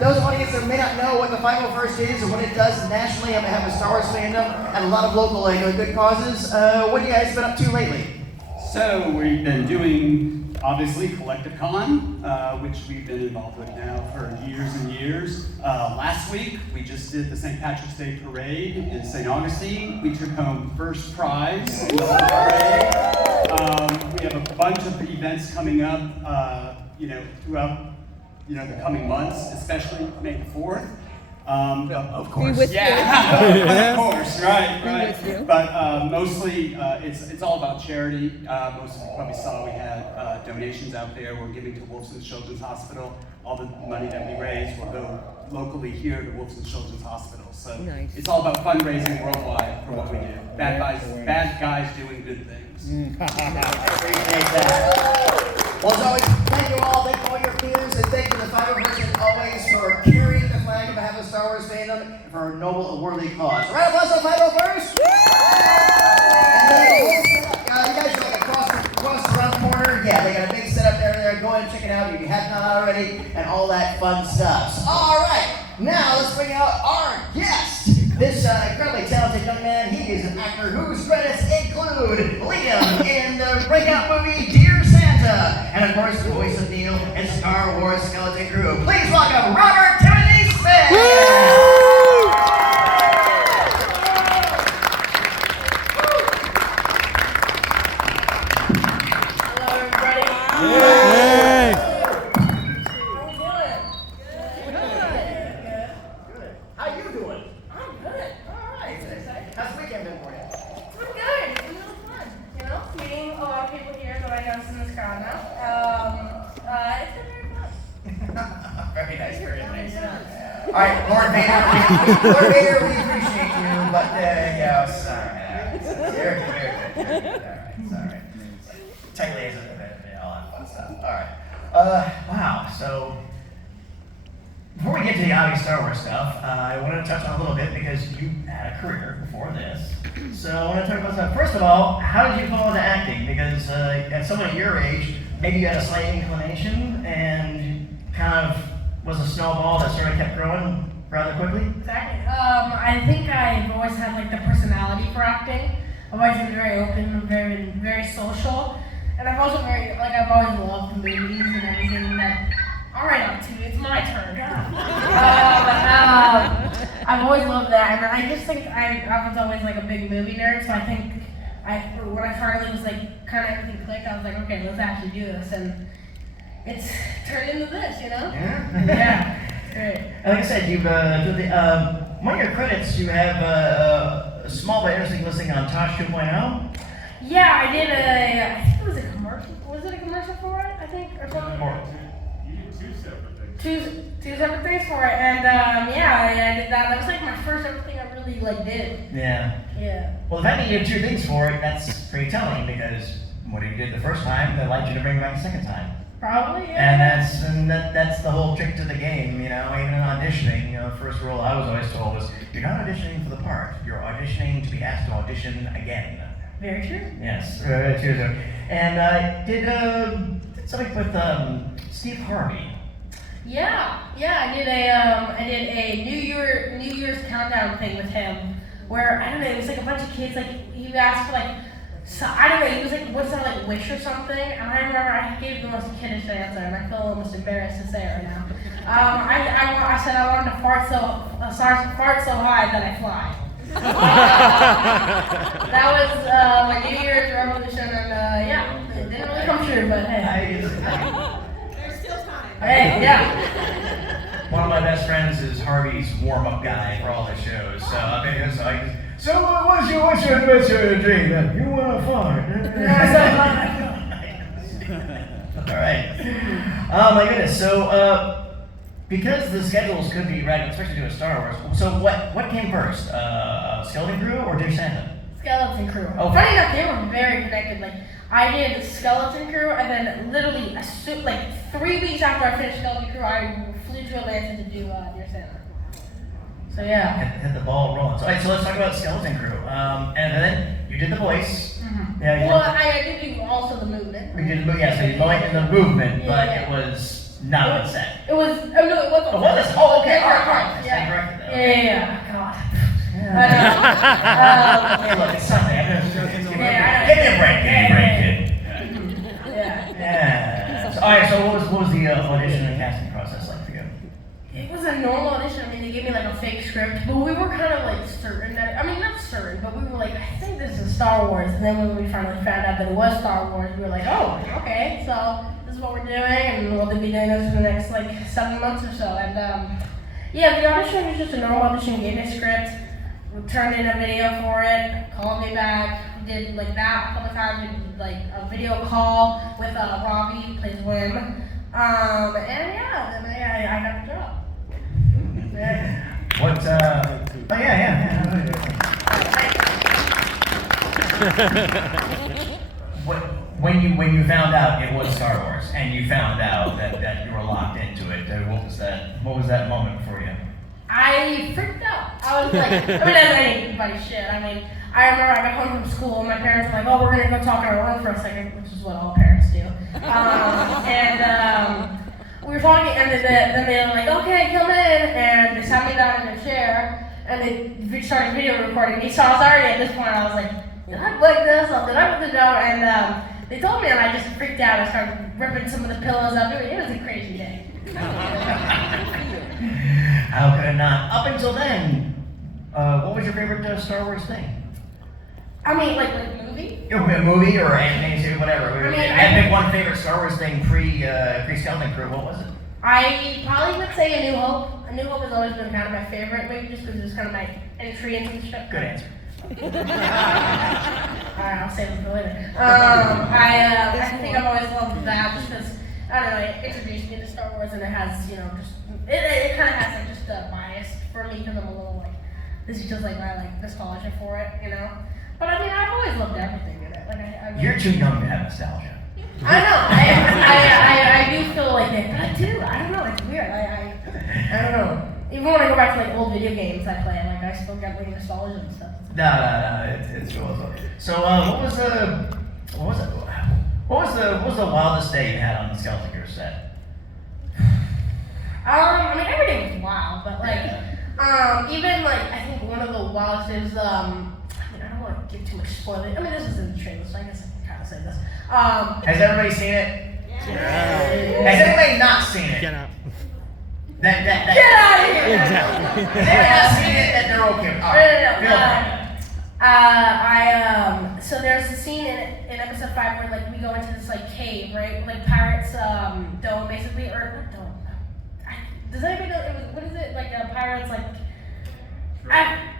those audience that may not know what the 501st is or what it does nationally, I have a Star Wars fandom and a lot of local good causes. What have you guys been up to lately? So we've been doing, obviously, CollectiveCon, which we've been involved with now for years and years. Last week, we just did the St. Patrick's Day Parade in St. Augustine. We took home first prize in the parade. We have a bunch of events coming up, throughout, the coming months, especially May the 4th. Of course. Yeah, of course, right. But mostly, it's all about charity. Most of you probably saw we had donations out there. We're giving to Wolfson Children's Hospital. All the money that we raise will go locally here to Wolfson Children's Hospital. So It's all about fundraising worldwide for what we do. Bad guys doing good things. Appreciate that. Well, as always, thank you all. Thank you all your peers, and thank you to the 501st as always for carrying the flag of a Star Wars fandom and for a noble and worthy cause. Round of applause to 501st. And then you guys are across around the corner. Yeah, they got a big setup there. Go ahead and check it out if you have not already, and all that fun stuff. So, all right, now let's bring out our guest. This incredibly talented young man. He is an actor whose credits include Liam in the breakout movie Dear Santa, and of course the voice of Neil in Star Wars Skeleton Crew. Please welcome Robert Timothy Smith. Lord Vader, we appreciate you, but sorry. You're good. Alright. Tight lasers and all that fun stuff. Alright. Wow, so before we get to the obvious Star Wars stuff, I wanted to touch on a little bit because you had a career before this. So I want to talk about stuff. First of all, how did you fall into acting? Because at someone at your age, maybe you had a slight inclination and kind of was a snowball that sort of kept growing rather quickly? Exactly. I think I've always had the personality for acting. I've always been very open, very, very social, and I've also I've always loved movies and everything that. All right, up to it's my turn. I've always loved that, and I just think I was always a big movie nerd. So I think when I finally was kind of everything clicked, I was like, okay, let's actually do this, and it's turned into this, Yeah. Yeah. Great. Like I said, you've one of your credits. You have a small but interesting listing on Tosh 2.0. Yeah, I did I think it was a commercial. Was it a commercial for it? I think or something. You did two separate things. Two separate things for it, and I did that. That was my first ever thing I really did. Yeah. Yeah. Well, the fact that you did two things for it, that's pretty telling because what you did the first time, they liked you to bring it back the second time. Probably, yeah. And that's the whole trick to the game, even in auditioning. The first rule I was always told was, you're not auditioning for the part, you're auditioning to be asked to audition again. Very true. Yes, very true. And I did something with Steve Harvey. Yeah, I did a New Year's countdown thing with him, where I don't know, it was a bunch of kids. He asked for so I don't know, he was what's that wish or something? And I remember I gave the most kiddish answer, and I feel almost embarrassed to say it right now. I said I wanted to fart so high that I fly. That was my New Year's resolution, and it didn't really come true, but hey. There's still time. Hey, yeah. One of my best friends is Harvey's warm-up guy for all his shows. So what's your dream? You want to fart? All right. Oh my goodness. So because the schedules could be random, especially doing Star Wars. So what came first? Skeleton Crew or Dear Santa? Skeleton Crew. Oh. Funny enough, they were very connected. I did Skeleton Crew, and then literally 3 weeks after I finished Skeleton Crew, I flew to Atlanta to do Dear Santa. So yeah. Hit the ball rolling. So, all right, so let's talk about Skeleton Crew. And then you did the voice. Mm-hmm. Yeah. Well, I did do also the movement. You did, so you liked the movement, Yeah, but yeah. it was not on set. It was. Oh no, it wasn't. Oh, what is? Oh, Yeah, God. Hey, look, it's Sunday. Give me a break, kid. Yeah. So, all right. So, what was the audition and casting process like for you? It was a normal audition. I mean, they gave me like a fake script, but we were kind of like certain that, I mean, not certain, but we were like, I think this is Star Wars. And then when we finally found out that it was Star Wars, we were like, oh, okay, so this is what we're doing, and we'll be doing this for the next like 7 months or so. And yeah, the audition was just a normal audition. Gave me a script, we turned in a video for it, called me back, did like that a couple times. We did like a video call with Robbie, who plays Wim. And yeah, then I got the job. What? Oh yeah. When you found out it was Star Wars and you found out that you were locked into it, what was that moment for you? I freaked out. I was like, I mean, as anybody should. I mean, I remember I got home from school and my parents were like, oh, we're gonna go talk in our room for a second, which is what all parents do. We were talking, and then they were like, okay, come in, and they sat me down in a chair, and they started video recording me. So I was already at this point, I was like, did I like this? Did I put the job? And they told me, and I just freaked out. I started ripping some of the pillows up. It was a crazy day. How could it not? Up until then, what was your favorite Star Wars thing? I mean, like movie? A movie or animated, whatever. I mean, pick one favorite Star Wars thing pre-Skeleton Crew. What was it? I probably would say A New Hope. A New Hope has always been kind of my favorite, maybe just because it was kind of my entry into the show. Good answer. Alright, I'll save it for later. I think I've always loved that just because, I don't know, it introduced me to Star Wars and it has, you know, just, it kind of has like just a bias for me because I'm a little like, this is just like my like nostalgia for it, you know? But I mean, I've always loved everything in it. Like, You're too young to have nostalgia. I know. I do feel like it, but I do. I don't know. It's weird. I don't know. Even when I go back to like old video games I play, like I still get like nostalgia and stuff. No, it's cool. So, what was the wildest day you had on the Skeleton Crew set? I mean, every day was wild, but like, even like I think one of the wildest is I mean, I don't want to give too much spoiler. I mean, this is in the trailer, so I guess I can kind of say this. Has everybody seen it? Yeah. Has anybody not seen it? Get out. That Get out of here! Exactly. Has anybody not seen it that they're okay with? All right. So there's a scene in episode 5 where like we go into this like cave, right? Like pirates dome basically, or not dome. Does anybody know what is it? Like pirates like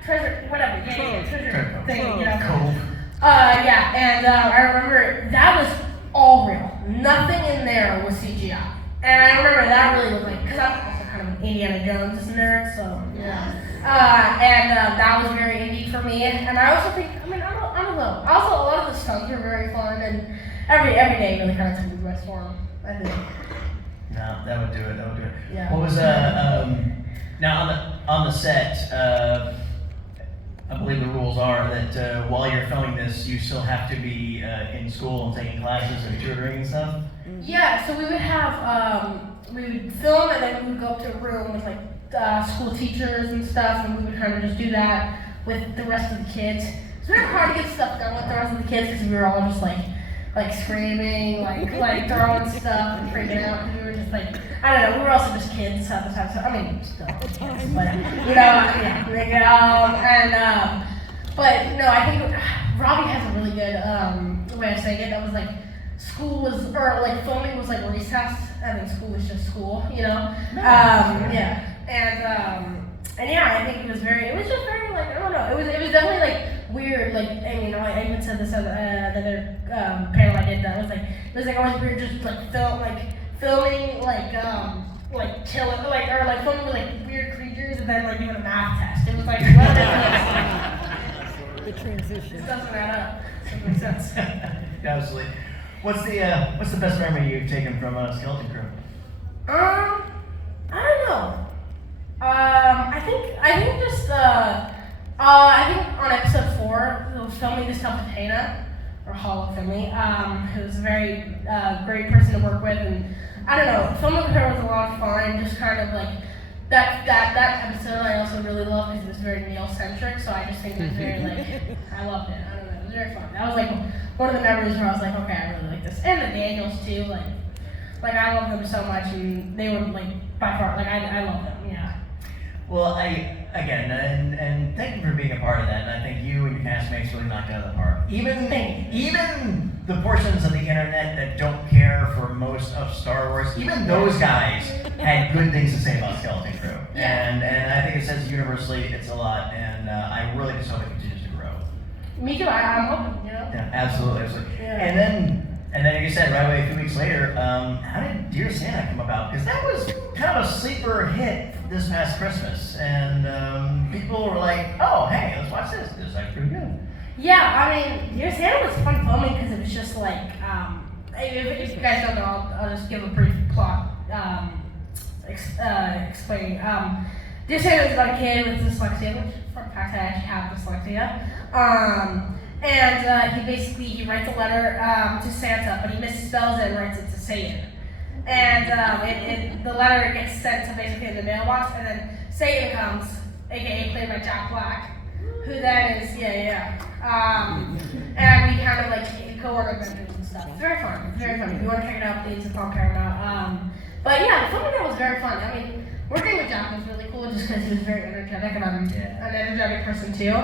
treasure, whatever. Yeah, treasure thing, you know. Cool. Yeah, and I remember that was all real. Nothing in there was CGI. And I remember that really was like, because I'm also kind of an Indiana Jones nerd, so yeah. That was very indie for me. And I also think, I mean, I don't know. Also, a lot of the stunts were very fun, and every day really kind of took me by storm, I think. No, that would do it. Yeah. What was now on the set? I believe the rules are that while you're filming this, you still have to be in school and taking classes and tutoring and stuff. Yeah, so we would have, we would film and then we would go up to a room with like school teachers and stuff, and we would kind of just do that with the rest of the kids. It's very hard to get stuff done with the rest of the kids because we were all just like screaming, like throwing stuff and freaking out because we were just like, I don't know, we were also just kids at the time, so I mean, still kids, but you know, yeah, but no, I think Robbie has a really good way of saying it. That was like, school was, or like filming was like recess, and then school was just school, you know? Yeah, and yeah, I think it was just very like, I don't know, it was definitely like weird, like, and you know, I even said this at the other panel I did, that was like, it was like always weird just like filming like killing, like, or like filming with like weird creatures and then like doing a math test. It was like, what The transition. It doesn't add up. Doesn't make sense. Absolutely. What's the best memory you've taken from Skeleton Crew? I don't know. I think on episode 4, we were filming this stuff with Hannah, or Hollow Finley, who's a very great person to work with, and I don't know, filming with her was a lot of fun, just kind of like that episode I also really loved because it was very male-centric, so I just think it was very, like, I loved it. I don't know, it was very fun. That was, like, one of the memories where I was like, okay, I really like this. And the Daniels, too, like I love them so much, and they were, like, by far, like, I love them, yeah. Well, and thank you for being a part of that, and I think you and your castmates really knocked it out of the park. Even the portions of the internet that don't care for most of Star Wars, even those guys had good things to say about Skeleton Crew. And I think it says universally it's a lot, and I really just hope it continues to grow. Me too, I'm hoping, you know? Yeah, absolutely. Yeah. And then like you said, right away, a few weeks later, how did Dear Santa come about? Because that was kind of a sleeper hit this past Christmas, and people were like, oh, hey, let's watch this. This is like pretty good. Yeah, I mean, Dear Santa was fun filming because it was just like, if you guys don't know, I'll just give a brief plot explaining. Dear Santa is about a kid with dyslexia, which, for a fact, I actually have dyslexia. And he writes a letter to Santa, but he misspells it and writes it to Satan. And the letter gets sent to basically in the mailbox, and then Satan comes, aka played by Jack Black, who that is, and we kind of like go on adventures and stuff. It's very fun. If you want to check it out, please, it's on Paramount. But yeah, the filming that was very fun. I mean, working with Jack was really cool just because he was very energetic, and I'm an energetic person too.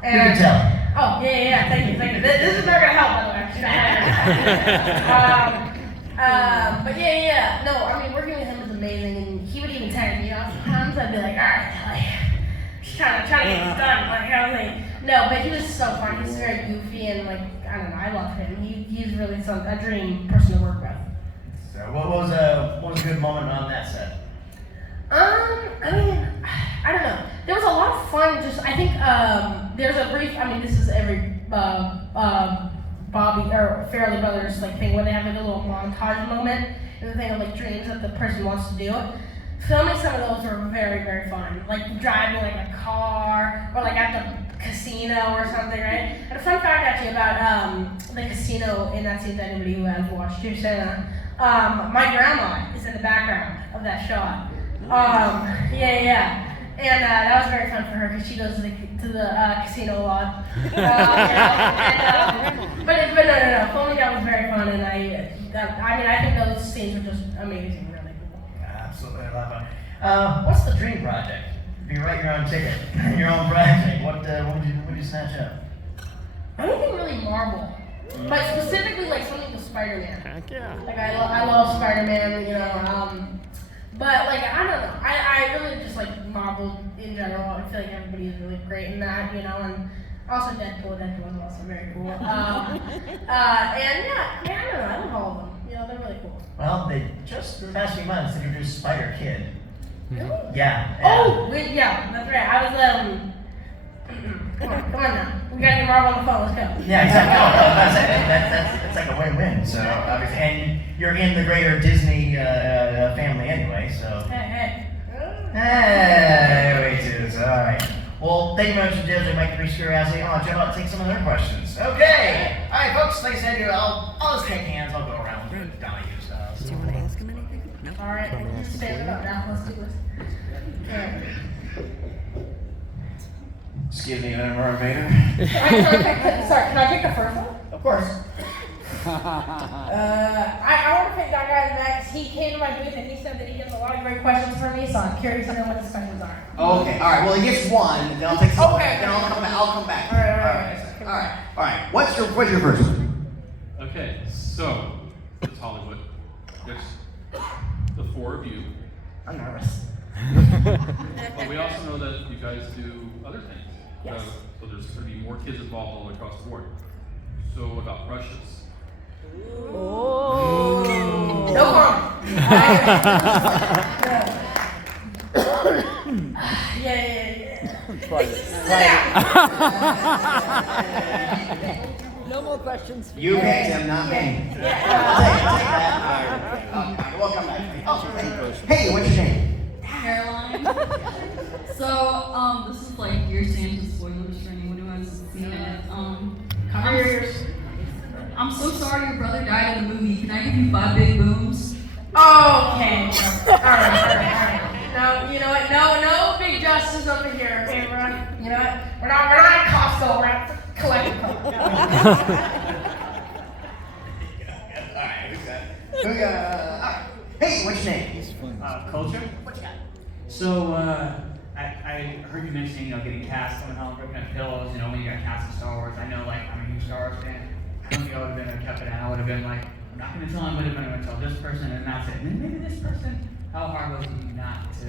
And, you can tell. Oh, yeah, thank you. This is not gonna help, by the way. But no, I mean, working with him was amazing, and he would even tag me out sometimes. I'd be like, all right, just trying to get this done, like, I was like, no, but he was so fun. He's very goofy, and like, I don't know, I love him. He's really a dream person to work with. So what was a good moment on that set? I mean, I don't know. There was a lot of fun. Just I think there's a brief. I mean, this is every Bobby or Farrelly Brothers like thing where they have like a little montage moment and the thing of like dreams that the person wants to do. Filming some of those were very, very fun. Like driving like a car or like at the casino or something, right? And a fun fact actually about the casino in that scene that anybody who has watched Dear Santa, my grandma is in the background of that shot. And that was very fun for her because she goes to the casino a lot. But no. Filming that was very fun, and I think those scenes were just amazing, really cool. Absolutely, a lot of fun. What's the dream project? If you write your own ticket, your own project, what would you snatch up? Anything really Marvel, but specifically like something with Spider-Man. Heck yeah. Like I love Spider-Man, you know. But like I don't know, I really just like Marvel in general. I feel like everybody is really great in that, you know, and also Deadpool was also very cool. And I don't know, I love all of them. You know, they're really cool. Well, they just in the past few months introduced Spider Kid. Really? Yeah. Oh, that's right. I was come on now. We gotta get Marvel on the phone. Let's go. Yeah, exactly. That's like a win-win. So obviously, and you're in the greater Disney family anyway. So. Hey. Hey, way too. So, all right. Well, thank you very much for Disney. Mike, for your curiosity. I'll jump out and take some of their questions. Okay. All right, folks. Like I said, I'll just take hands. I'll go around with Donnie. Do you want to ask him anything? No. All right. Just stand it up now. Let's do this. Okay. Excuse me, Vader. Sorry, can I pick the first one? Of course. I want to pick that guy in the back. He came to my booth and he said that he has a lot of great questions for me, so I'm curious to know what his questions are. Okay, all right. Well, he gets one, then I'll take some. Okay. Then I'll come back. All right. What's your first one? Okay, so it's Hollywood. There's the four of you, I'm nervous. but we also know that you guys do other things. Yes. So there's going to be more kids involved all across the board. So what about brushes? Oh. No problem. Yeah. No more questions. You picked him, not me. Take that. Okay, we'll come back. Oh, hey, what's your name? Caroline. So, this is like your Santa spoilers for anyone who hasn't seen it. I'm so sorry your brother died in the movie. Can I give you 5 big booms? Okay. All right. No, you know what? no big justice over here, okay, everyone? You know what? We're not at Costco, we're at CollectiveCon. Alright, who got alright. Hey, what's your name? Culture. What you got? So, I heard you mention, getting cast coming home, ripping up pillows, when you got cast in Star Wars. I know, I'm a huge Star Wars fan. I don't think I would have been kept it out. I would have been like, I'm not going to tell anybody, but I'm going to tell this person, and that's it. And then maybe this person. How hard was it not to,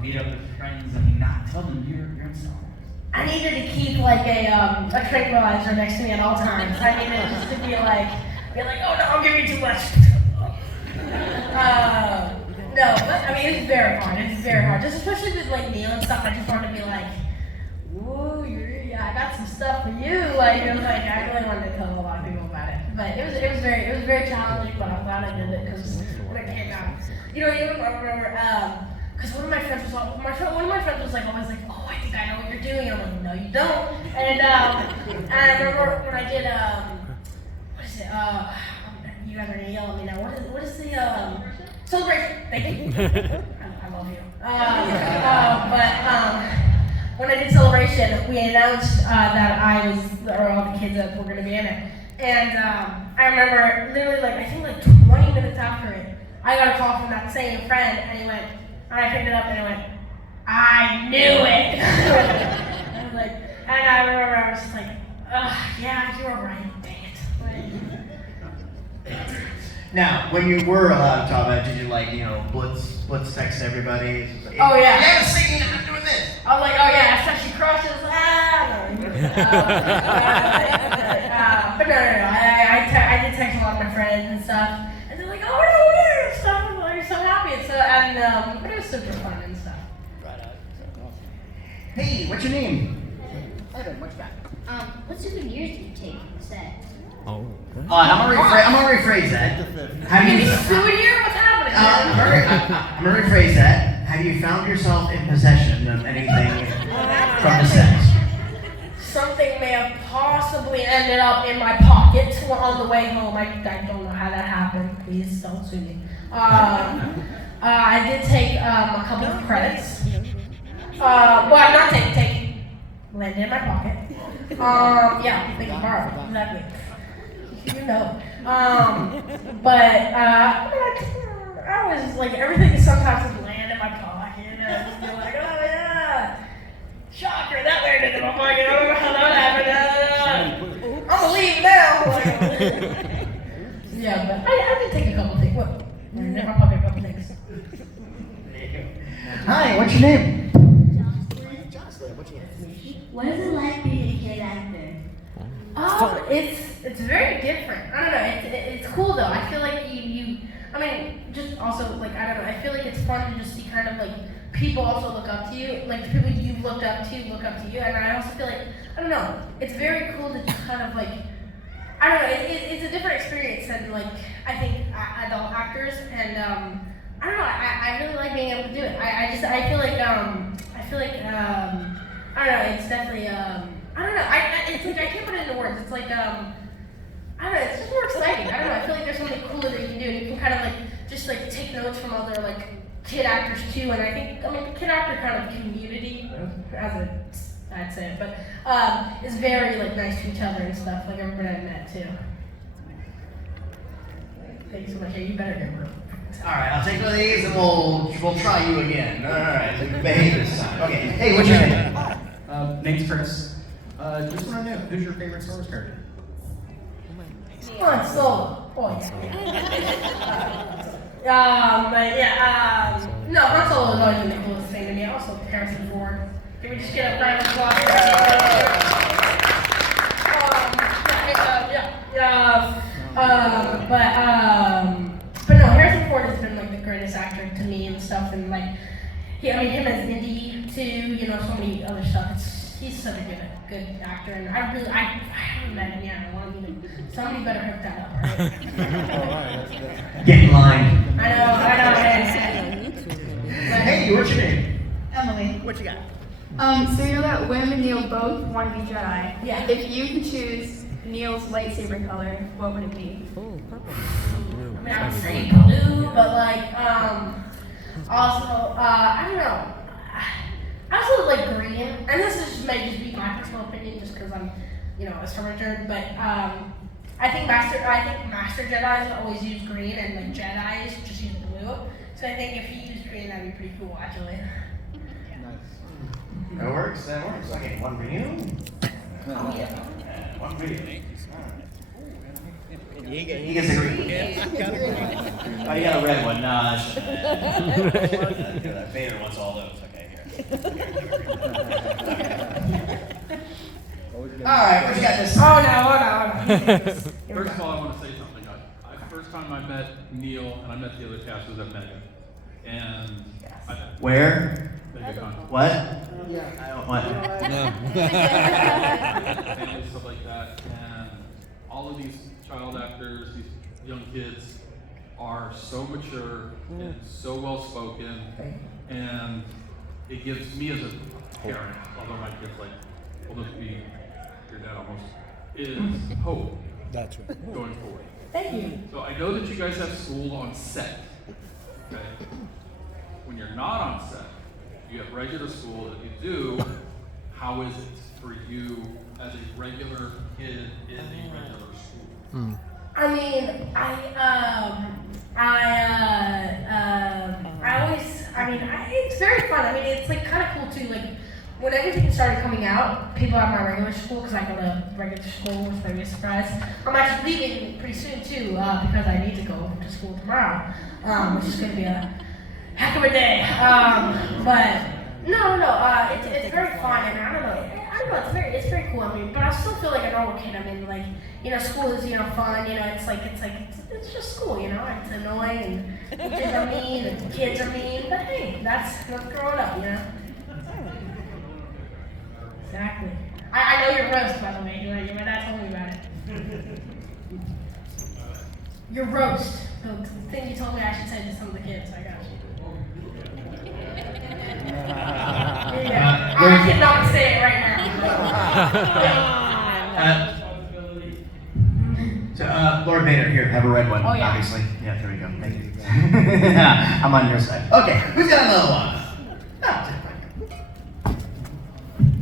meet up with friends and not tell them you're in Star Wars? I needed to keep like a tranquilizer next to me at all times. I needed just to be like, oh no, I'm giving you too much. No, but I mean it's very hard. It's very hard. Just especially with like Neil and stuff. I just wanted to be like, whoa, I got some stuff for you. Like it was like I really wanted to tell a lot of people about it. But it was very challenging. But I'm glad I did it because when it came out, I remember because one of my friends was like always like, oh, I think I know what you're doing. And I'm like, no, you don't. And I remember when I did what is it? You guys are gonna yell at me now. What is the celebration? Thank you. I love you. But when I did celebration, we announced that all the kids that were gonna be in it. And I remember literally I think 20 minutes after it, I got a call from that same friend, and he went, and I picked it up, and he went, I knew it. I was like, and I remember I was just like, yeah, you were right, dang it. Now, when you were allowed to talk about it, did you blitz text everybody? Oh yeah. Yeah, singing, I'm doing this. I was like, oh yeah, so she crushes, but no, I did text a lot of my friends and stuff, and they're like, oh no, and stuff, and I'm so happy, and but it was super fun and stuff. Hey, what's your name? Evan, what you got? What souvenirs did you take instead? I'm gonna rephrase that. Have you? Souvenir? What's happening? I'm gonna rephrase that. Have you found yourself in possession of anything from the sex? Something may have possibly ended up in my pocket on the way home. I don't know how that happened. Please don't sue me. I did take a couple of credits. Well, I'm not taking. Landed in my pocket. Yeah, they can borrow. Exactly. You know. But I was like, everything sometimes would land in my pocket, and I would just be like, oh yeah. Shocker, that landed in my pocket. I don't know how that happened. I'm gonna leave now. Yeah, but I did take a couple things. What? In my pocket, a couple things. Hi, what's your name? Jocelyn, what's your name? What is it like being a kid actor? Oh, it's very different. I don't know. It's cool though. I feel like I mean, just also I don't know. I feel like it's fun to just see kind of people also look up to you, the people you've looked up to look up to you, and I also feel like I don't know. It's very cool to just kind of I don't know. It's a different experience than I think adult actors, and I don't know. I really like being able to do it. I feel like I don't know. It's definitely I don't know. It's I can't put it into words. It's I don't know. It's just more exciting. I don't know. I feel like there's something cooler that you can do, and you can kind of just take notes from other kid actors too. And I mean, kid actor kind of community, I'd say it, but is very nice to each other and stuff. Everybody I've met too. Thank you so much. Hey, you better get room. All right, I'll take one of these and we'll try you again. All right, behave this time. Okay. Hey, what's your name? Name's Chris. Just want to know, who's your favorite Star Wars character? Han Solo. Oh yeah. No, Han Solo has always been the coolest thing to me. Also, Harrison Ford. Can we just get a round of applause? But no, Harrison Ford has been the greatest actor to me and stuff, and him as Indy too. So many other stuff. He's such a good actor, and I haven't met him yet. I want to meet him. Somebody better hook that up, right? Get in line. I know. Hey, what's your name? Emily. What you got? So you know that Wim and Neil both want to be Jedi. Yeah. If you could choose Neil's lightsaber color, what would it be? Oh, purple. I mean, I would say blue, but also, I don't know. and this is may just be my personal opinion, just because I'm, a Star Wars nerd, but I think Master Jedi's always use green, and like Jedi's just use blue. So I think if he used green, that'd be pretty cool, actually. That works. Okay, one for you. Oh yeah. One for you. He gets a green. Oh, you got a red one. Nah, Vader wants all those. Okay, here. All right, what you got this? Oh no. First of all, I want to say something. First time I met Neil and I met the other cast was at Mega. And Where? MegaCon. What? Yeah. I don't what? Family, stuff like that. And all of these child actors, these young kids are so mature and so well spoken. And it gives me as a parent, although my kid's like, almost be your dad almost, is hope. That's right. Going forward. Thank you. So I know that you guys have school on set. Okay? When you're not on set, you have regular school. If you do, how is it for you as a regular kid in a regular school? I mean, it's very fun. I mean, it's like kind of cool too. Like when everything started coming out, people at my regular school, because I go to regular school, which may be a surprise. I'm actually leaving pretty soon too, because I need to go to school tomorrow, which is going to be a heck of a day. But it's very fun, and I don't know, it's very cool. I mean, but I still feel like a normal kid. I mean, like, school is, fun, it's just school, it's annoying, and teachers are mean, and kids are mean, but hey, that's growing up, Exactly. I know your roast, by the way. Your dad told me about it. Your roast. The thing you told me I should say to some of the kids. I got you. I cannot say it right now. Lord Vader, here, have a red one, Oh, yeah. obviously. Yeah, there we go. Thank you. I'm on your side. Okay, who's got another one?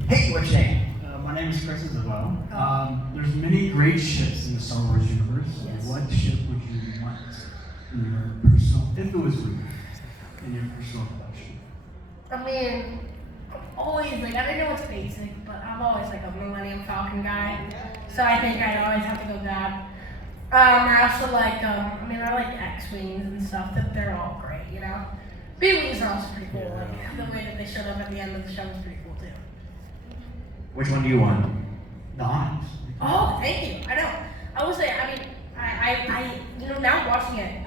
Hey, what's your name? My name is Chris as well. There's many great ships in the Star Wars universe. Yes. What ship would you want in your personal, if it was real, in your personal collection? I mean, I'm always I don't know what's basic, but I'm always a Millennium Falcon guy. So I think I'd always have to go that. I also I like X-Wings and stuff, that they're all great, B-Wings are also pretty cool. Like, the way that they showed up at the end of the show was pretty cool too. Which one do you want? The Hawkins. Oh, thank you. I know. I will say, I now watching it,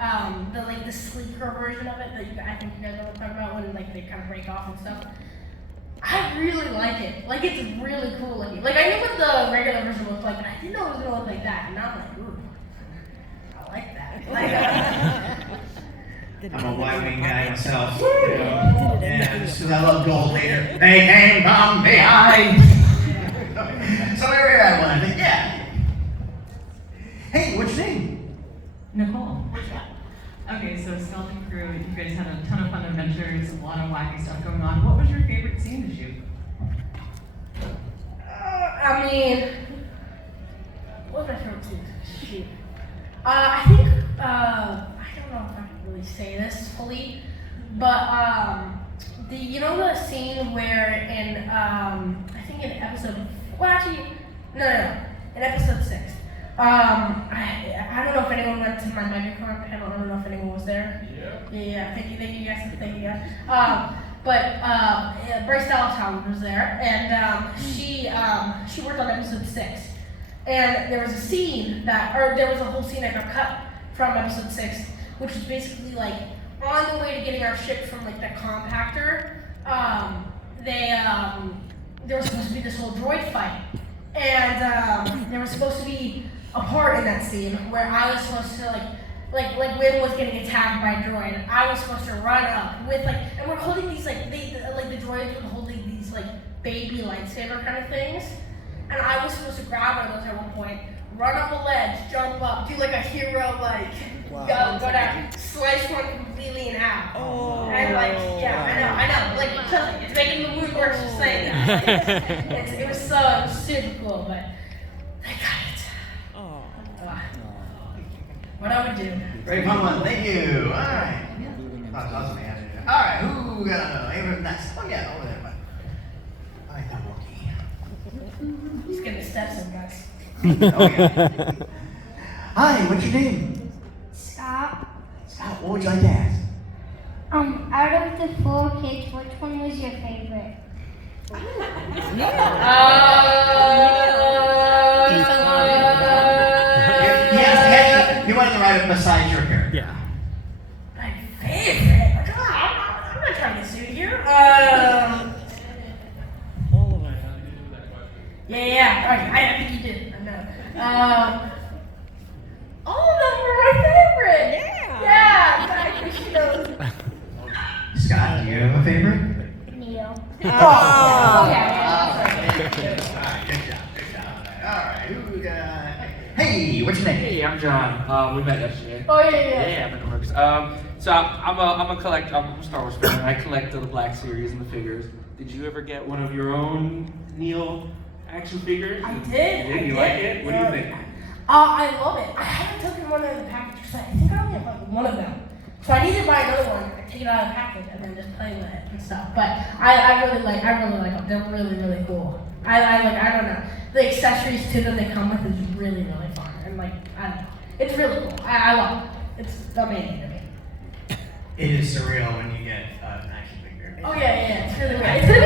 the sleeker version of it, I think you guys know what I'm talking about, when they kind of break off and stuff. I really like it. It's really cool looking. I knew what the regular version looked like, but I didn't know it was gonna look like that. And now I'm like, ooh, I like that. I'm a Y-wing guy myself. And just because I love gold later. They came from behind. So whenever you're at one, I think, yeah. Hey, what's your name? Nicole. Okay, so Skeleton Crew, you guys had a ton of fun adventures, a lot of wacky stuff going on. What was your favorite scene to shoot? What was my favorite scene to shoot? I think, I don't know if I can really say this fully, but the scene where in episode, in episode 6. I don't know if anyone went to my MegaCon panel. I don't know if anyone was there. Yeah. Thank you guys. Bryce Dallas Howard was there, and she worked on episode 6. And there was a whole scene that got cut from episode 6, which was basically on the way to getting our ship from the compactor. There was supposed to be this whole droid fight, and there was supposed to be a part in that scene where I was supposed to like Wim was getting attacked by a droid, and I was supposed to run up with and we're holding these the droids were holding these baby lightsaber kind of things, and I was supposed to grab one of those at one point, run up a ledge, jump up, do a hero go down, slice one completely in half. Oh. And I know. Trust me, it's making the mood worse just saying that. It was super cool, but I got it. Oh. What I would do. Very fun one. Thank you. All right. Oh, that's awesome, man. All right. Who got another? Next. Oh yeah, over there. All right, I'm walking. He's getting the steps in, guys. Oh yeah. Hi. What's your name? Scott. Scott. What would you like to ask? Out of the 4 kids, which one was your favorite? You wanted to write it beside your parent. Yeah. My favorite? Come on, I'm not trying to get sued here. Yeah. All right, I think you did. I know. All of them were my favorite. Yeah, exactly. She knows. Scott, do you have a favorite? Neil. Yeah. Good job. All right, who got? Hey, what's your name? Hey, I'm John. We met yesterday. Oh yeah. Yeah, I'm in the works. So I'm a collector. I'm a Star Wars fan. I collect the Black Series and the figures. Did you ever get one of your own Neil action figures? I did. You did? You like it? What do you think? I love it. I haven't taken one out of the package because I think I only have like one of them. So I need to buy another one, take it out of the package, and then just play with it and stuff. But I really like them. They're really cool. I don't know. The accessories too that they come with is really fun. And I don't know. It's really cool. I love it. It's amazing to me. It is surreal when you get an action figure. Oh yeah. It's really weird. It's gonna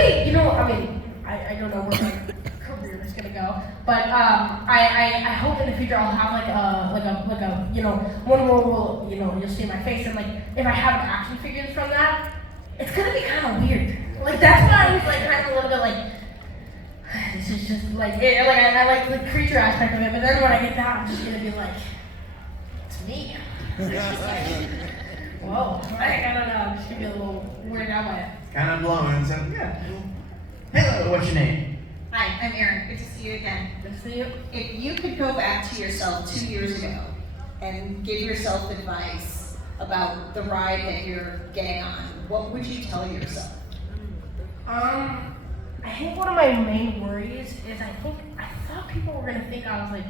be, I don't know where my career is gonna go, but I hope in the future I'll have like a one where you'll see my face and if I have action figures from that, it's gonna be kind of weird. That's why I was kind of a little bit this is just I like the creature aspect of it, but then when I get that, I'm just gonna be it's me. Whoa, I don't know. I'm just gonna be a little weirded out by it. Kind of blowing, so yeah. Hello, what's your name? Hi, I'm Erin. Good to see you again. Good to see you. If you could go back to yourself 2 years ago and give yourself advice about the ride that you're getting on, what would you tell yourself? I think one of my main worries is I thought people were gonna think I was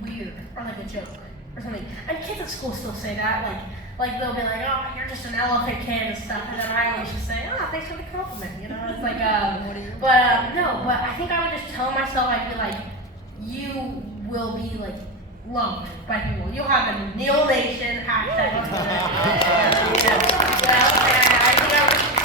weird or a joke or something. And kids at school still say that, they'll be oh, you're just an elephant kid and stuff, and then I always just say, oh, thanks for the compliment, It's but I think I would just tell myself, I'd be you will be loved by people. You'll have a Neil Nation hashtag on Twitter.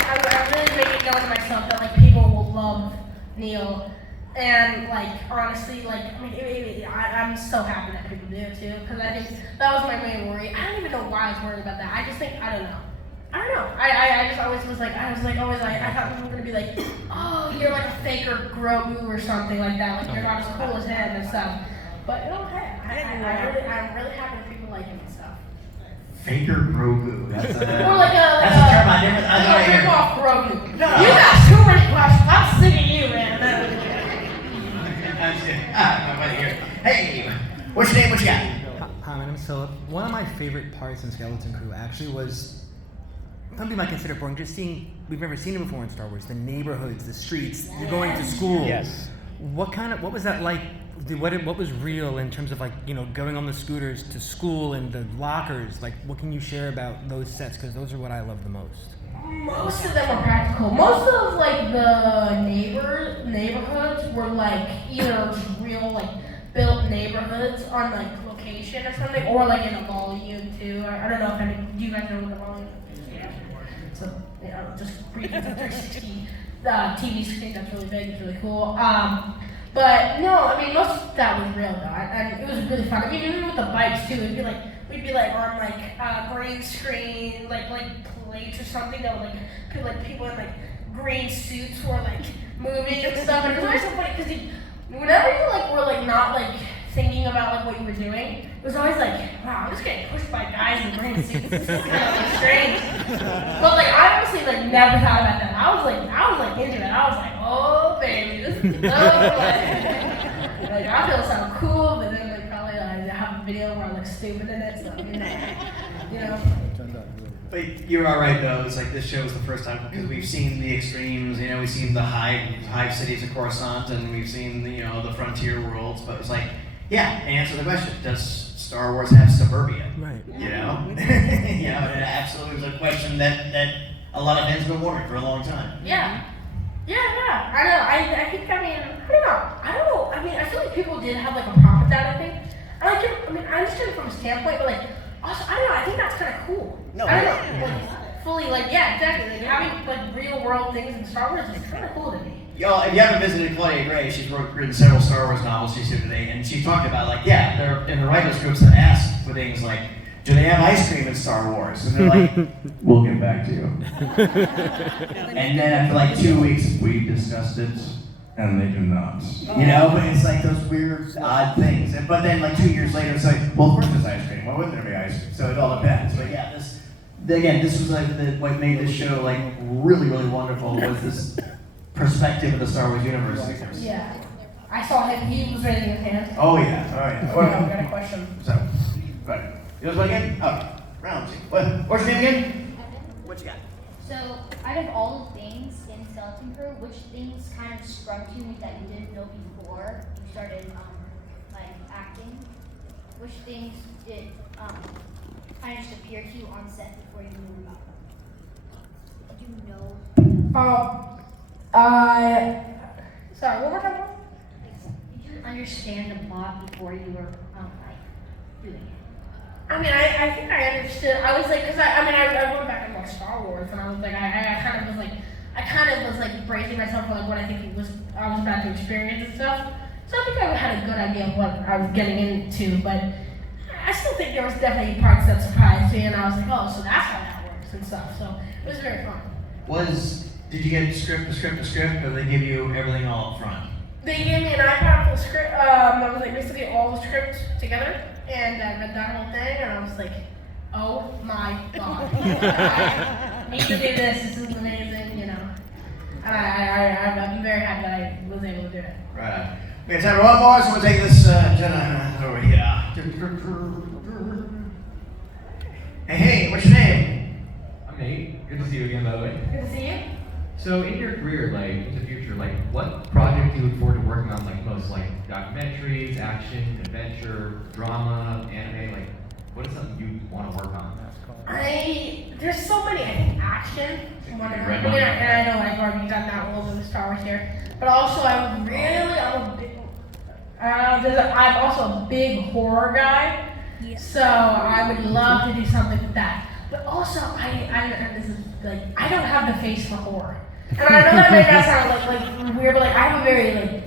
I would really make it known to myself that people will love Neil, and honestly, I'm so happy that people do too, because I think that was my main worry. I don't even know why I was worried about that. I just think I don't know. I just always was I thought people were gonna be oh, you're a faker Grogu or something like that. You're not as cool as him and stuff. But hey, I'm really happy that people like him and stuff. Faker Grogu. That's a Or term I never rip heard. off Grogu. No. You got too many questions. I'm sick of you, man. That's good. Nobody here. Hey, what's your name? What you got? Hi, my name is Philip. One of my favorite parts in Skeleton Crew actually was, some people might consider boring, just seeing, we've never seen it before in Star Wars, the neighborhoods, the streets, you're going to school. Yes. What was that like? What was real in terms of going on the scooters to school and the lockers? What can you share about those sets? Because those are what I love the most. Most of them are practical. Most of the neighborhoods were either real built neighborhoods on location or something, or in a volume too. I don't know if do you guys know what a volume is? Yeah. So just briefly, it's a 360 TV screen that's really big. It's really cool. But no, most of that was real though, and it was really fun. Even with the bikes too, we'd be on green screen, plates or something that would people in green suits were moving and stuff. And it was always so funny because whenever you were not thinking about what you were doing, it was always wow, I'm just getting pushed by guys in green suits. This is kind of strange. But I honestly never thought about that. I was into it. I was oh baby, this is dope. I feel so cool, but then probably I have a video where I look stupid in it. So But you are right though. It's like this show is the first time because we've seen the extremes. You know, we've seen the hive cities of Coruscant, and we've seen the frontier worlds. But it's like, yeah, answer the question: does Star Wars have suburbia? Right. You know, it absolutely was a question that a lot of fans have been wondering for a long time. Yeah. I know. I think. I don't know. I mean, I feel like people did have like a problem with that. I think. I understand it from a standpoint, but like, also, I don't know. I think that's kind of cool. No, I don't know. Like, fully, like, yeah, exactly. Like having like real world things in Star Wars is kind of cool to me. Y'all, if you haven't visited Claudia Gray, she's written several Star Wars novels. She's here today, and she talked about like, yeah, there in the writers' groups that asked for things like, do they have ice cream in Star Wars? And they're like, we'll get back to you. And then after like 2 weeks, we discussed it, and they do not. But it's like those weird, odd things. But then like 2 years later, it's like, well, of course there's ice cream. Why wouldn't there be ice cream? So it all depends. But yeah, this was like what made this show like really, really wonderful was this perspective of the Star Wars universe. Yeah. I saw him. He was raising his hand. Oh yeah. We got a question. So, right. You guys want again? Oh, round two. What's your name again? What you got? So, out of all the things in Skeleton Crew, which things kind of struck you that you didn't know before you started acting? Which things did kind of just appear to you on set before you knew about them? Did you know? Sorry, what were we talking about? Did you understand the plot before you were doing it? I mean, I think I understood. I was like, because I went back and watched Star Wars, and I was like, I kind of was like bracing myself for like what I think I was about to experience and stuff. So I think I had a good idea of what I was getting into, but I still think there was definitely parts that surprised me, and I was like, oh, so that's how that works and stuff. So it was very fun. Did you get script, or they give you everything all up front? They gave me an iPad full script. That was like basically all the script together, and I read that whole thing, and I was like, oh my god, I need to do this. This is amazing, And I'm very happy that I was able to do it. Right. We have time for one more, so we'll take this Jenna over here. Hey, what's your name? I'm Nate. Good to see you again, by the way. Good to see you. So, in your career, in the future, what project do you look forward to working on, most, documentaries, action, adventure, drama, anime, what is something you want to work on? There's so many. I think action. And I know I've already done that a little bit with Star Wars here, but also I'm also a big horror guy, so I would love to do something with that. But also, I don't have the face for horror. And I know that might not sound like weird, but I have a very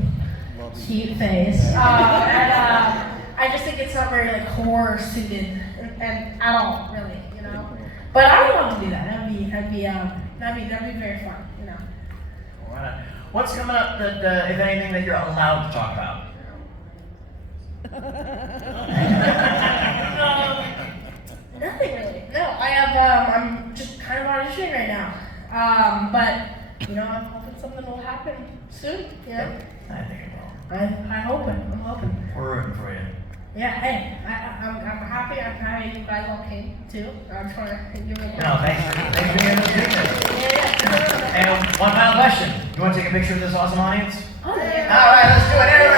cute face, and I just think it's not very horror suited and at all, really, But I would love to do that. That'd be very fun, Right. What's coming up that, if anything, that you're allowed to talk about? Nothing really. No, I have. I'm just kind of auditioning right now. But I'm hoping something will happen soon. I think it will. I'm hoping. We're rooting for you. Yeah. Hey, I'm happy. I'm happy you guys all came too. I just want to give you a. No, thanks for being able to do this. And one final question. You want to take a picture of this awesome audience? Oh yeah. All right, let's do it. Everybody.